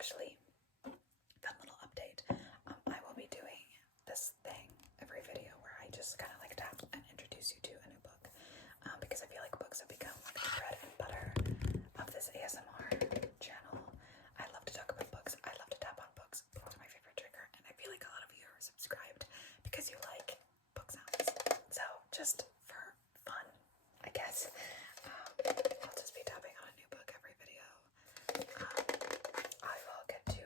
actually, fun little update. I will be doing this thing every video where I just kind of like tap and introduce you to a new book, because I feel like books have become like the bread and butter of this ASMR channel. I love to talk about books. I love to tap on books. Books are my favorite trigger, and I feel like a lot of you are subscribed because you like book sounds. So just for fun, I guess, I'll just be tapping on a new book every video. I will get to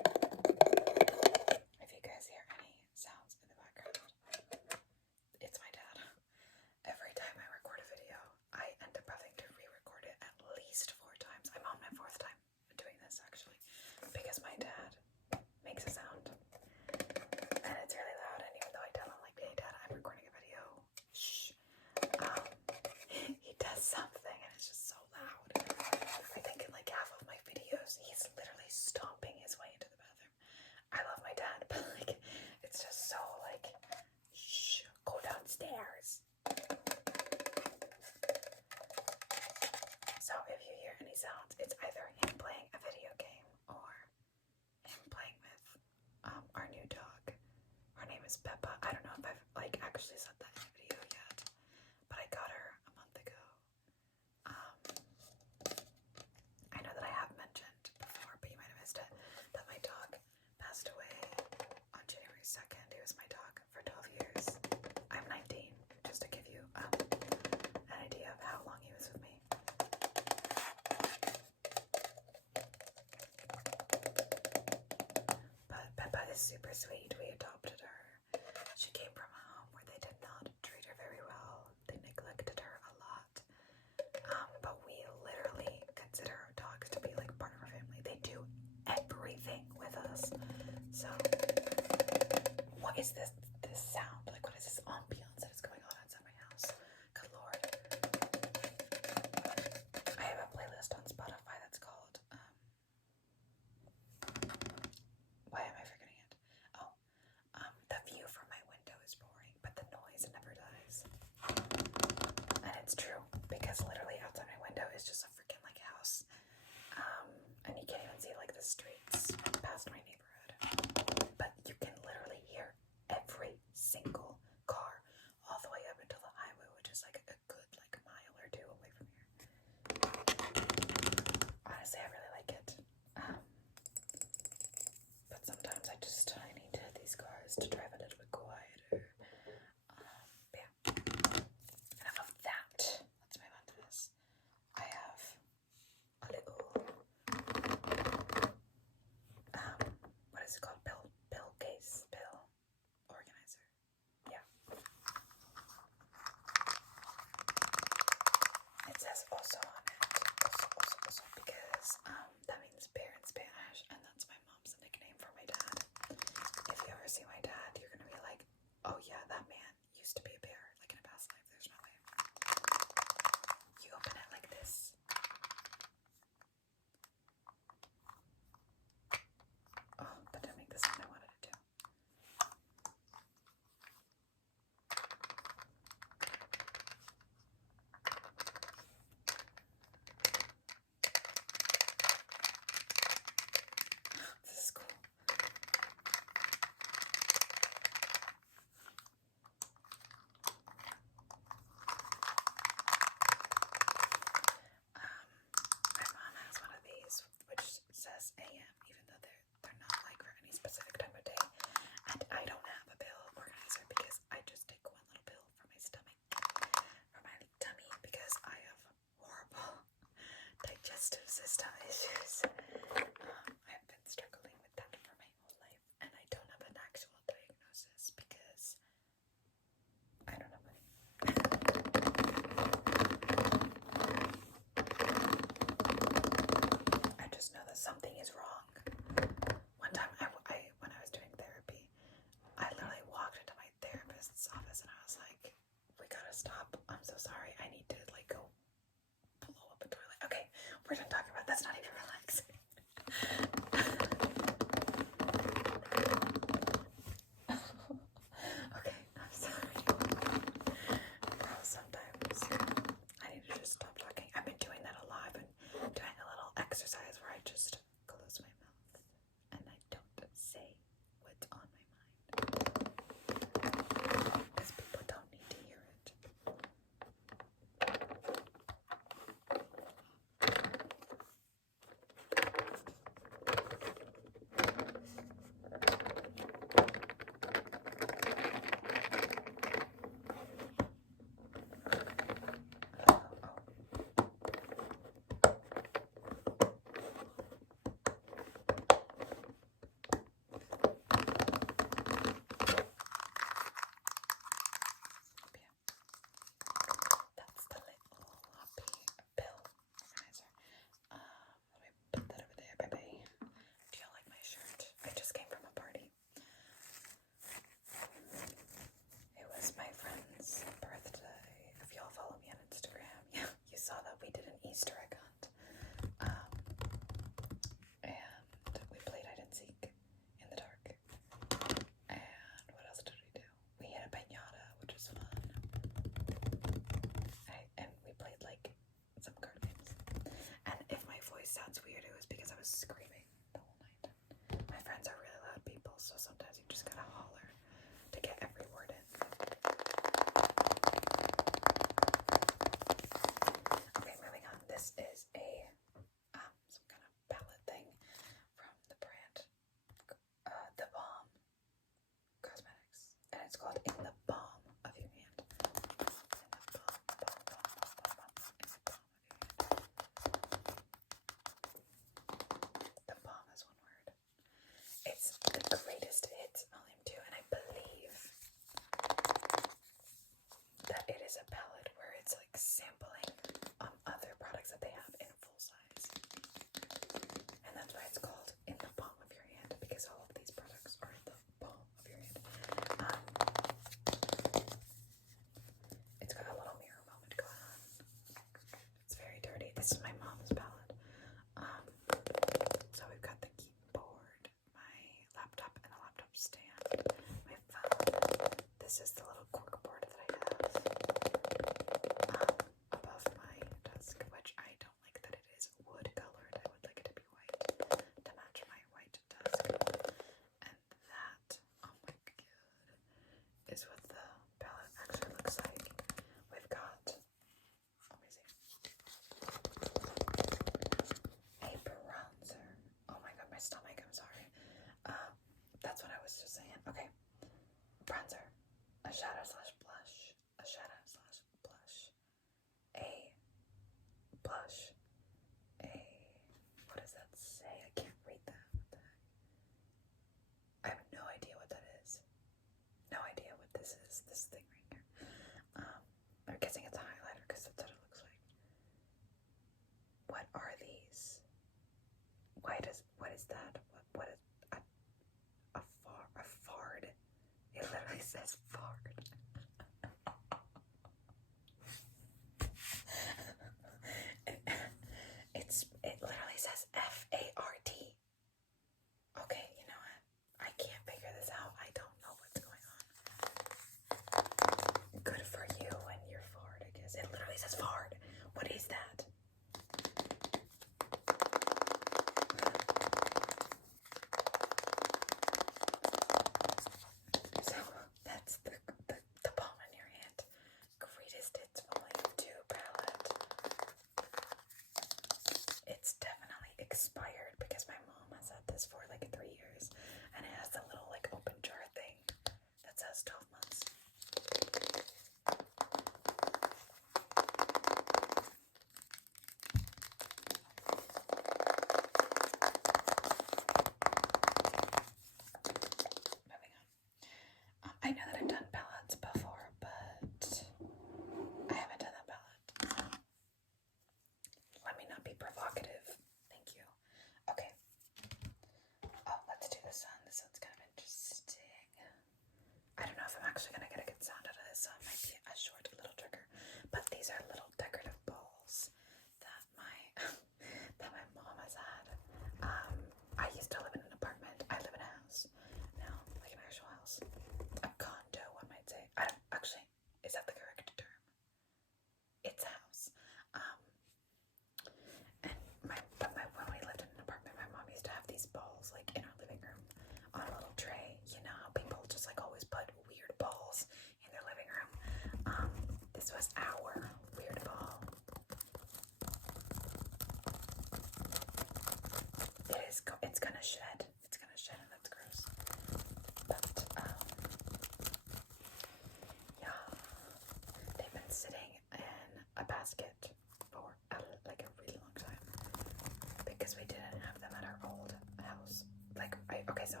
Okay, so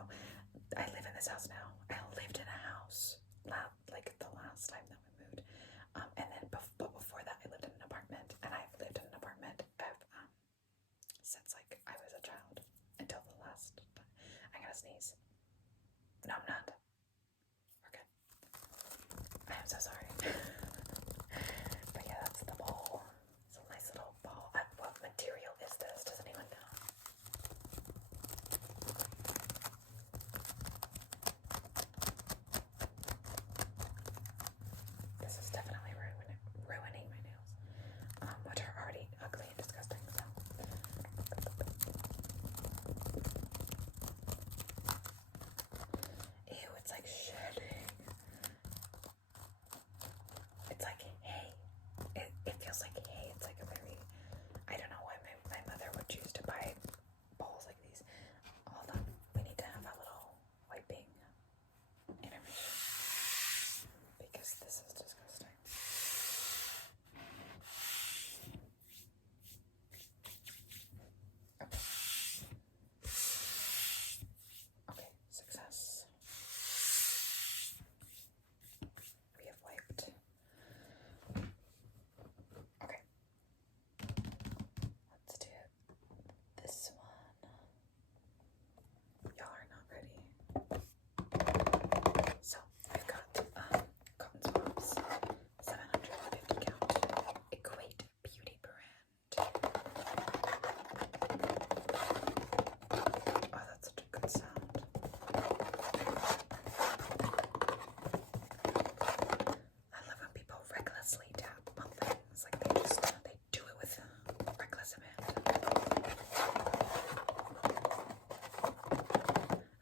I live in this house now. I lived in a house like the last time that we moved, and then but before that I lived in an apartment, and I've lived in an apartment since like I was a child until the last time. I'm gonna sneeze. No, I'm not. We're good. I am so sorry. But yeah, that's the ball. It's a nice little ball. What material is this? Does anyone know? This is definitely ruining my nails, which are already ugly and disgusting. So. Ew, it's like shedding. It's like hay. It feels like hay. It's like a very, I don't know why my mother would choose to buy bowls like these. Hold on, we need to have a little wiping intermission because this is disgusting. Okay, success. We have wiped. Okay, let's do this one. Y'all are not ready. So I've got cotton swabs, 750 count, Equate Beauty brand. Oh, that's such a good sound. I love when people recklessly tap on things, like they do it with reckless abandon.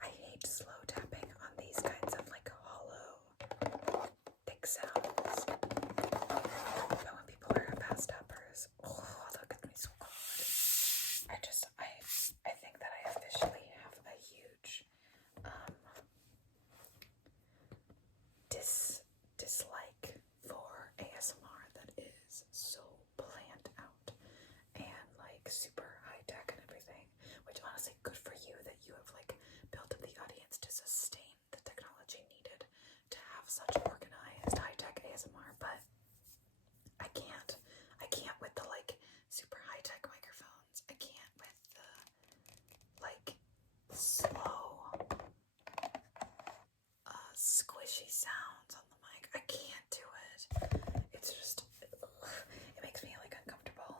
I hate slow tapping on these kinds of like hollow, thick sounds. But when people are fast tappers, oh, that gets me so good. I think that I officially have a huge dislike for ASMR that is so planned out and like super high tech and everything, which honestly good for you that you have like built up the audience to sustain the technology needed to have such organized high tech ASMR, but I can't with the like super high tech microphones. I can't with the like slow squishy sounds on the mic. I can't do it. It's just, it makes me like uncomfortable.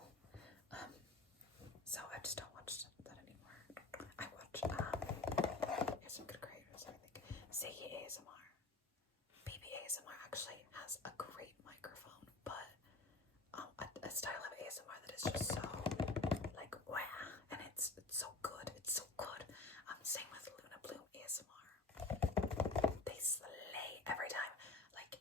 So I just don't watch that anymore. I watch, here's some good creators, I think. Seiki ASMR. BB ASMR actually has a great microphone, but a style of ASMR that is just so like wah, and it's so good. It's so good. Same with Luna Bloom ASMR. They slay every time. Like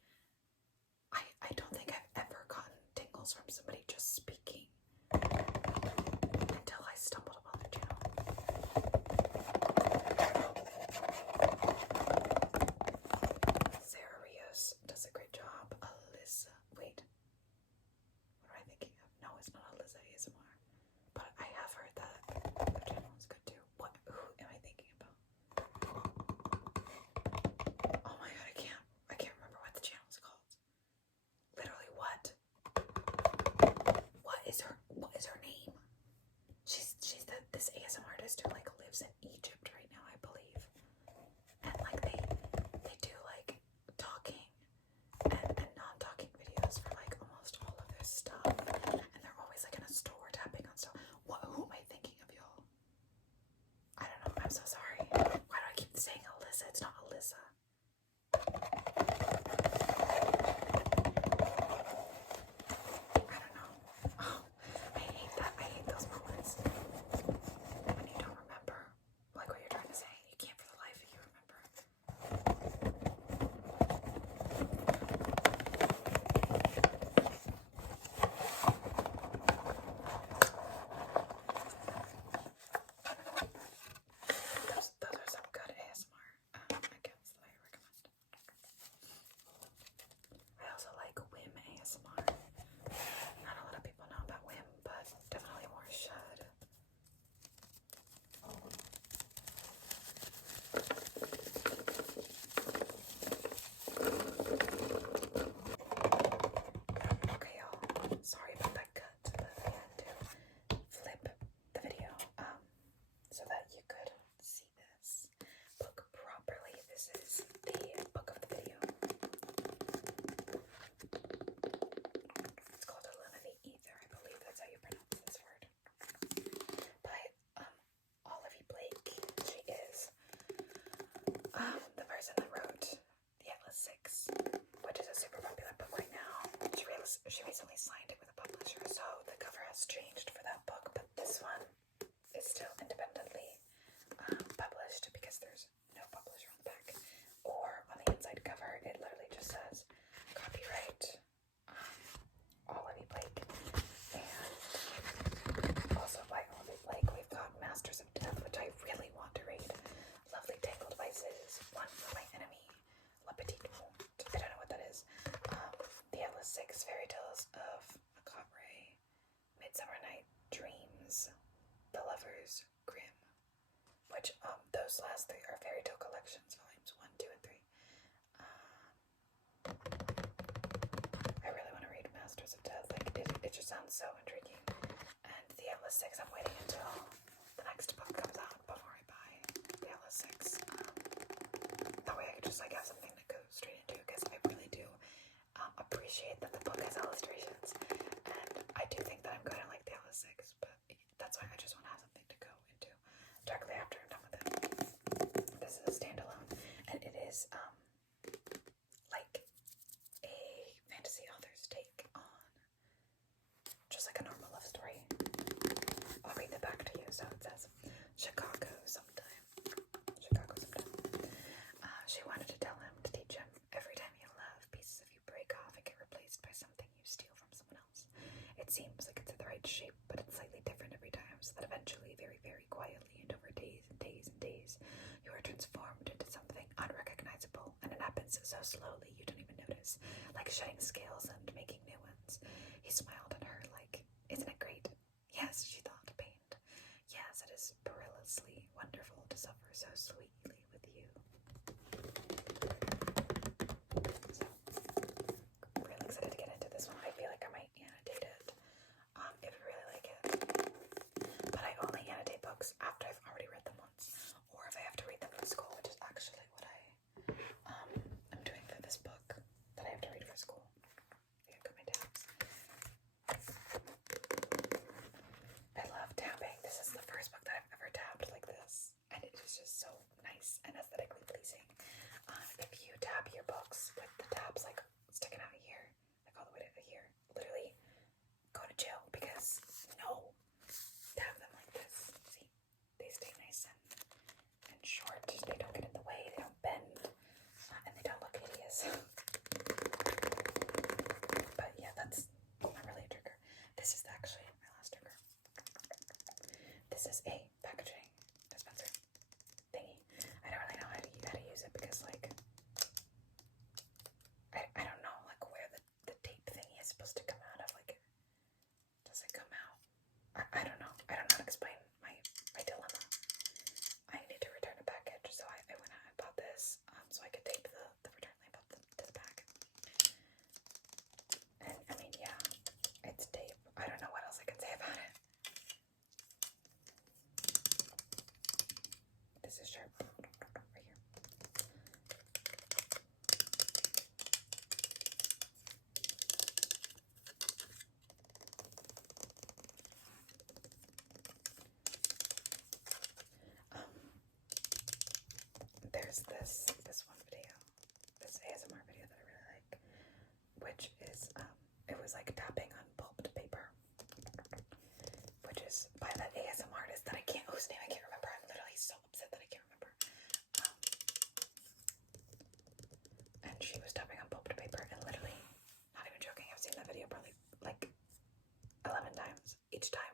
I don't think I've ever gotten tingles from somebody just speaking until I stumbled upon their channel. Sarah Rios does a great job. Alyssa, wait, what am I thinking of? No, it's not Alyssa ASMR. those last three are Fairy Tale Collections, volumes 1, 2, and 3. I really want to read Masters of Death. Like, it just sounds so intriguing. And the Atlas 6, I'm waiting until the next book comes out before I buy the Atlas 6. That way I could just like have something to go straight into, because I really do appreciate that the book has illustrations, and I do think that I'm going to like the Atlas 6, but that's why I just want to have something to go into directly after I'm done with it. This is a standalone, and it is like a fantasy author's take on just like a normal love story. I'll read the back to you. So it says, Chicago sometime. She wanted to tell him, to teach him, every time you love, pieces of you break off and get replaced by something you steal from someone else. It seems like it's in the right shape, but it's slightly different every time, so that eventually, very, very quietly, and over days and days and days, you are transformed into something unrecognizable, and it happens so slowly you don't even notice, like shedding scales and making new ones. He smiled at her like, isn't it great? Yes, she thought, pained. Yes, it is perilously wonderful to suffer so sweetly with you. So, really excited to get into this one. I feel like I might annotate it if I really like it. But I only annotate books after I've already read them once, or if I have to read them in school, which is actually what I'm doing for this book that I have to read for school. Here go my tabs. I love tabbing. This is the first book that I've ever tabbed like this, and it is just so nice and aesthetically pleasing. If you tab your books with the tabs like sticking out here, like all the way to here, literally go to jail, because no, tab them like this. See, they stay nice and short. They don't get in the way. They don't bend, and they don't look hideous. But yeah, that's not really a trigger. This is actually my last trigger. This is a packaging dispenser thingy. I don't really know how to use it, because like I don't know like where the tape thingy is supposed to come out of. Like, does it come out? I don't know. I don't know how to explain my dilemma. I need to return a package, so I went out and bought this so I could tape the return label to the bag. And I mean, yeah, it's tape. I don't know what else I can say about it. This is sharp right here. There's this one video, this ASMR video that I really like, which is it was like tapping on pulped paper, which is by that ASMR artist that whose name I can't remember. I'm literally so upset that I can't remember. And she was tapping on pulped paper, and literally, not even joking, I've seen that video probably like 11 times. Each time